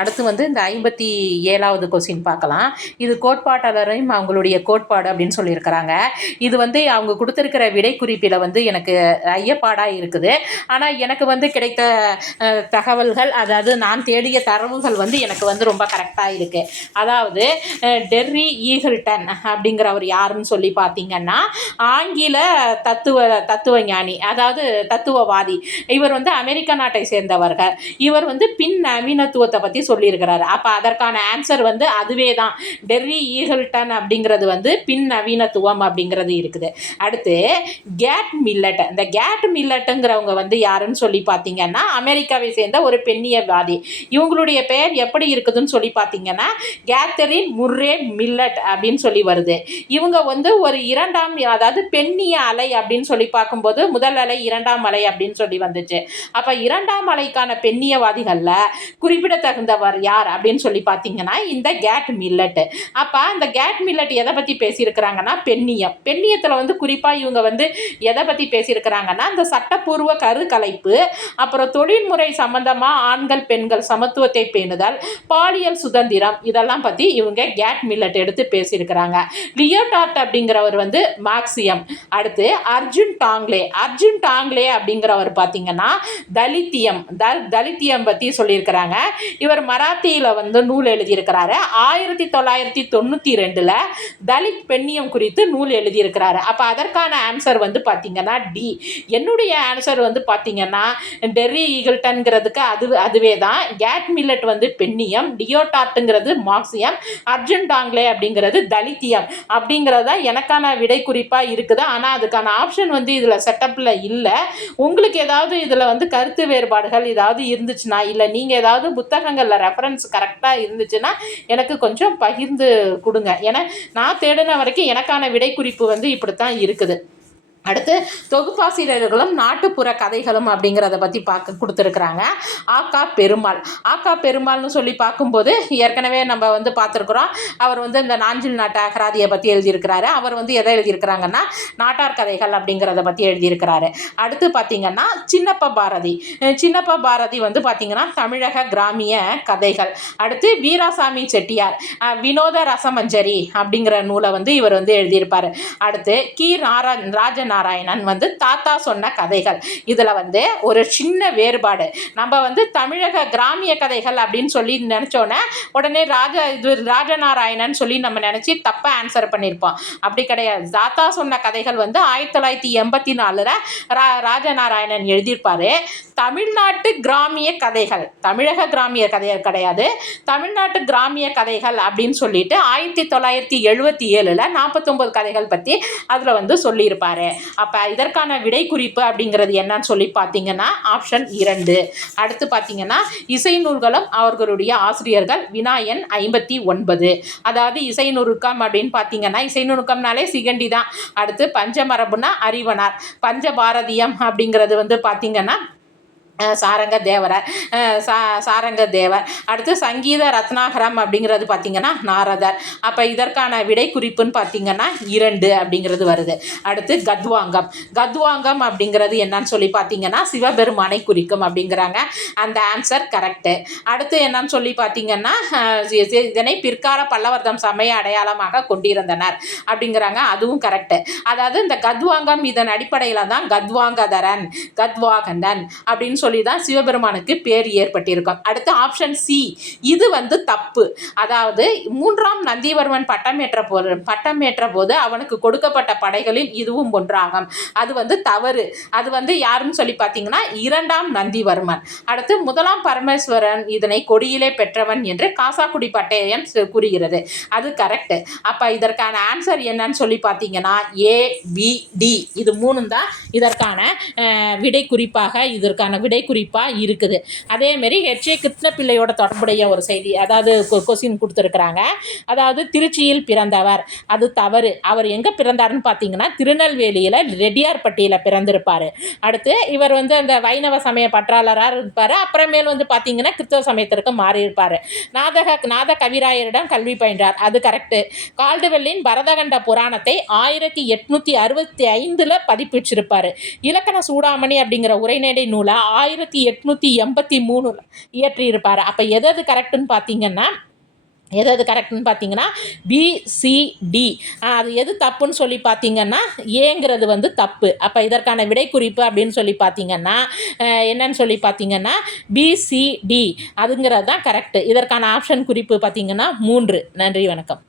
அடுத்து வந்து இந்த ஐம்பத்தி ஏழாவது கொஸ்டின் பார்க்கலாம். இது கோட்பாட்டாளரையும் அவங்களுடைய கோட்பாடு அப்படின்னு சொல்லியிருக்கிறாங்க. இது வந்து அவங்க கொடுத்துருக்கிற விடை குறிப்பில் வந்து எனக்கு ஐயப்பாடாக இருக்குது. ஆனால் எனக்கு வந்து கிடைத்த தகவல்கள் அதாவது நான் தேடிய தரவுகள் வந்து எனக்கு வந்து ரொம்ப கரெக்டாக இருக்குது அதாவது டெர்ரி ஈகிள்டன் அப்படிங்கிறவர் யாருன்னு சொல்லி பார்த்தீங்கன்னா ஆங்கில தத்துவ தத்துவ ஞானி அதாவது தத்துவவாதி. இவர் வந்து அமெரிக்க நாட்டை சேர்ந்தவர்கள். இவர் வந்து பின் நவீனத்துவத்தை பற்றி சொல்லியிருக்கிறாரு. அப்போ அதற்கான ஆன்சர் வந்து அதுவே தான் டெர்ரி ஈகல்டன் அப்படிங்கிறது வந்து பின் நவீனத்துவம் அப்படிங்கிறது இருக்குது. அடுத்து கேட் மில்லட் இந்த கேட் மில்லட்டுங்கிறவங்க வந்து யாருன்னு சொல்லி பார்த்தீங்கன்னா அமெரிக்காவை சேர்ந்த ஒரு பெண்ணியவாதி. இவங்களுடைய பெயர் எப்படி இருக்குதுன்னு சொல்லி பார்த்தீங்கன்னா கேத்தரின் முர்ரே மில்லட் அப்படின்னு சொல்லி வருது. இவங்க வந்து ஒரு இரண்டாம் அதாவது பெண்ணிய அலை அப்படின்னு சொல்லி பார்க்கும்போது முதல் அலை இரண்டாம் அலை அப்படின்னு சொல்லி வந்துச்சு. அப்போ இரண்டாம் அலைக்கான பெண்ணியவாதிகளில் குறிப்பிட்ட குறிப்பிடத்தகுந்தவர் யார் அப்படின்னு சொல்லி பார்த்தீங்கன்னா இந்த கேட் மில்லட். அப்போ அந்த கேட் மில்லட் எதை பற்றி பேசியிருக்கிறாங்கன்னா பெண்ணியம். பெண்ணியத்தில் வந்து குறிப்பாக இவங்க வந்து எதை பற்றி பேசியிருக்கிறாங்கன்னா அந்த சட்டப்பூர்வ கருக்கலைப்பு அப்புறம் தொழில்முறை சம்பந்தமாக ஆண்கள் பெண்கள் சமத்துவத்தை பேணுதல் பாலியல் சுதந்திரம் இதெல்லாம் பற்றி இவங்க கேட் மில்லட் எடுத்து பேசியிருக்கிறாங்க. லியோடார்ட் அப்படிங்கிறவர் வந்து மார்க்சியம். அடுத்து அர்ஜுன் டாங்லே. அர்ஜுன் டாங்லே அப்படிங்கிறவர் பார்த்தீங்கன்னா தலித்தியம். த தலித்தியம் பற்றி சொல்லியிருக்கிறாங்க. இவர் மராத்தியில் வந்து நூல் எழுதியிருக்கிறாரு. ஆயிரத்தி தொள்ளாயிரத்தி தொண்ணூற்றி ரெண்டில் தலித் பெண்ணியம் குறித்து நூல் எழுதியிருக்கிறாரு. அப்போ அதற்கான ஆன்சர் வந்து பார்த்தீங்கன்னா டி என்னுடைய ஆன்சர் வந்து பார்த்தீங்கன்னா டெர்ரி ஈகிள்டன்கிறதுக்கு அது அதுவே தான். கேட் மில்லட் வந்து பெண்ணியம் டியோடார்ட்டுங்கிறது மார்க்சியம் அர்ஜுன் டாங்லே அப்படிங்கிறது தலித்தியம் அப்படிங்கிறது தான் எனக்கான விடை குறிப்பாக இருக்குது. ஆனால் அதுக்கான ஆப்ஷன் வந்து இதில் செட்டப்பில் இல்லை. உங்களுக்கு ஏதாவது இதில் வந்து கருத்து வேறுபாடுகள் ஏதாவது இருந்துச்சுன்னா இல்லை நீங்கள் ஏதாவது புத்தகங்களில் ரெஃபரன்ஸ் கரெக்டாக இருந்துச்சுன்னா எனக்கு கொஞ்சம் பகிர்ந்து கொடுங்க. ஏன்னா நான் தேடின வரைக்கும் எனக்கான விடை குறிப்பு வந்து இப்படி தான் இருக்குது. அடுத்து தொகுப்பாசிரியர்களும் நாட்டுப்புற கதைகளும் அப்படிங்கிறத பற்றி பார்க்க கொடுத்துருக்குறாங்க. ஆக்கா பெருமாள். ஆக்கா பெருமாள்னு சொல்லி பார்க்கும்போது ஏற்கனவே நம்ம வந்து பார்த்துருக்குறோம் அவர் வந்து இந்த நாஞ்சில் நாட்டு அகராதியை பற்றி எழுதியிருக்கிறாரு. அவர் வந்து எதை எழுதியிருக்கிறாங்கன்னா நாட்டார் கதைகள் அப்படிங்கிறத பற்றி எழுதியிருக்கிறாரு. அடுத்து பார்த்திங்கன்னா சின்னப்ப பாரதி. சின்னப்ப பாரதி வந்து பார்த்திங்கன்னா தமிழக கிராமிய கதைகள். அடுத்து வீராசாமி செட்டியார். வினோத ரசமஞ்சரி அப்படிங்கிற நூலை வந்து இவர் வந்து எழுதியிருப்பார். அடுத்து கி. நாரா நாராயணன் வந்து தாத்தா சொன்ன கதைகள். இதில் வந்து ஒரு சின்ன வேறுபாடு. நம்ம வந்து தமிழக கிராமிய கதைகள் அப்படின்னு சொல்லி நினச்சோன்னே உடனே ராஜ இது ராஜநாராயணன் சொல்லி நம்ம நினச்சி தப்பாக ஆன்சர் பண்ணியிருப்போம் அப்படி கிடையாது. தாத்தா சொன்ன கதைகள் வந்து ஆயிரத்தி தொள்ளாயிரத்தி எண்பத்தி நாலில் ரா ராஜநாராயணன் எழுதியிருப்பார். தமிழ்நாட்டு கிராமிய கதைகள். தமிழக கிராமிய கதைகள் கிடையாது. தமிழ்நாட்டு கிராமிய கதைகள் அப்படின்னு சொல்லிட்டு ஆயிரத்தி தொள்ளாயிரத்தி எழுபத்தி ஏழில் நாற்பத்தொம்பது கதைகள் பற்றி அதில் வந்து சொல்லியிருப்பாரு. அப்போ இதற்கான விடை குறிப்பு அப்படிங்கிறது என்னன்னு சொல்லி பார்த்தீங்கன்னா ஆப்ஷன் இரண்டு. அடுத்து பார்த்தீங்கன்னா இசை நூல்களும் அவர்களுடைய ஆசிரியர்கள் வினாயன் ஐம்பத்தி ஒன்பது. அதாவது இசை நுணுக்கம் அப்படின்னு பார்த்தீங்கன்னா இசை நுணுக்கம்னாலே சிகண்டி தான் அடுத்து பஞ்சமரபுனா அறிவனார். பஞ்சபாரதியம் அப்படிங்கிறது வந்து பார்த்தீங்கன்னா சாரங்க தேவரர் சா சாரங்க தேவர் அடுத்து சங்கீத ரத்னாகரம் அப்படிங்கிறது பார்த்திங்கன்னா நாரதர். அப்போ இதற்கான விடை குறிப்புன்னு பார்த்தீங்கன்னா இரண்டு அப்படிங்கிறது வருது. அடுத்து கத்வாங்கம். கத்வாங்கம் அப்படிங்கிறது என்னன்னு சொல்லி பார்த்தீங்கன்னா சிவபெருமானை குறிக்கும் அப்படிங்கிறாங்க. அந்த ஆன்சர் கரெக்டு அடுத்து என்னன்னு சொல்லி பார்த்தீங்கன்னா இதனை பிற்கால பல்லவர்தம் சமய அடையாளமாக கொண்டிருந்தனர் அப்படிங்கிறாங்க. அதுவும் கரெக்டு அதாவது இந்த கத்வாங்கம் இதன் அடிப்படையில் தான் கத்வாங்கதரன் கத்வாகந்தன் அப்படின்னு சொல்லி தான் சிவபெருமானுக்கு பேர் ஏற்பட்டிருக்கும். அடுத்து ஆப்ஷன் சி இது வந்து தப்பு. அதாவது மூன்றாம் நந்திவர்மன் பட்டமேற்ற போ பட்டமேற்ற போது அவனுக்கு கொடுக்கப்பட்ட படைகளில் இதுவும் ஒன்றாகும். அது வந்து தவறு. அது வந்து யாருன்னு சொல்லி பார்த்தீங்கன்னா இரண்டாம் நந்திவர்மன். அடுத்து முதலாம் பரமேஸ்வரன் இதனை கொடியிலே பெற்றவன் என்று காசாக்குடி பட்டயம் கூறுகிறது. அது கரெக்டு அப்போ இதற்கான ஆன்சர் என்னன்னு சொல்லி பார்த்தீங்கன்னா ஏ பி டி இது மூணும் தான் இதற்கான விடை குறிப்பாக இதற்கான விடை குறிப்பாக இருக்குது. அதேமாரி ஹெச்ஏ கிருஷ்ணப்பிள்ளையோட தொடர்புடைய ஒரு செய்தி அதாவது கொஸ்டின் கொடுத்துருக்குறாங்க. அதாவது திருச்சியில் பிறந்தவர் அது தவறு. அவர் எங்கே பிறந்தாருன்னு பார்த்தீங்கன்னா திருநெல்வேலியில் ரெட்டியார்பட்டியில் பிறந்திருப்பார். அடுத்து இவர் வந்து அந்த வைணவ சமய பற்றாளராக இருப்பார். அப்புறமேல் வந்து பார்த்தீங்கன்னா கிறிஸ்தவ சமயத்திற்கு மாறியிருப்பார். நாதக நாத கவிராயரிடம் கல்வி பயின்றார். அது கரெக்டு கால்டுவெல்லின் பரதகண்ட புராணத்தை ஆயிரத்தி எட்நூற்றி அறுபத்தி ஐந்தில் பதிப்பிச்சிருப்பார். இலக்கண சூடாமணி அப்படிங்கிற உரைநடை நூலை ஆயிரத்தி எட்நூற்றி எண்பத்தி மூணில் இயற்றியிருப்பார். அப்போ எது எது கரெக்டுன்னு பார்த்தீங்கன்னா எது எது கரெக்ட்னு பார்த்தீங்கன்னா பிசிடி அது எது தப்புன்னு சொல்லி பார்த்தீங்கன்னா ஏங்கிறது வந்து தப்பு. அப்போ இதற்கான விடை குறிப்பு அப்படின்னு சொல்லி பார்த்தீங்கன்னா என்னன்னு சொல்லி பார்த்தீங்கன்னா பிசிடி அதுங்கிறது தான் கரெக்டு இதற்கான ஆப்ஷன் குறிப்பு பார்த்தீங்கன்னா மூன்று. நன்றி வணக்கம்.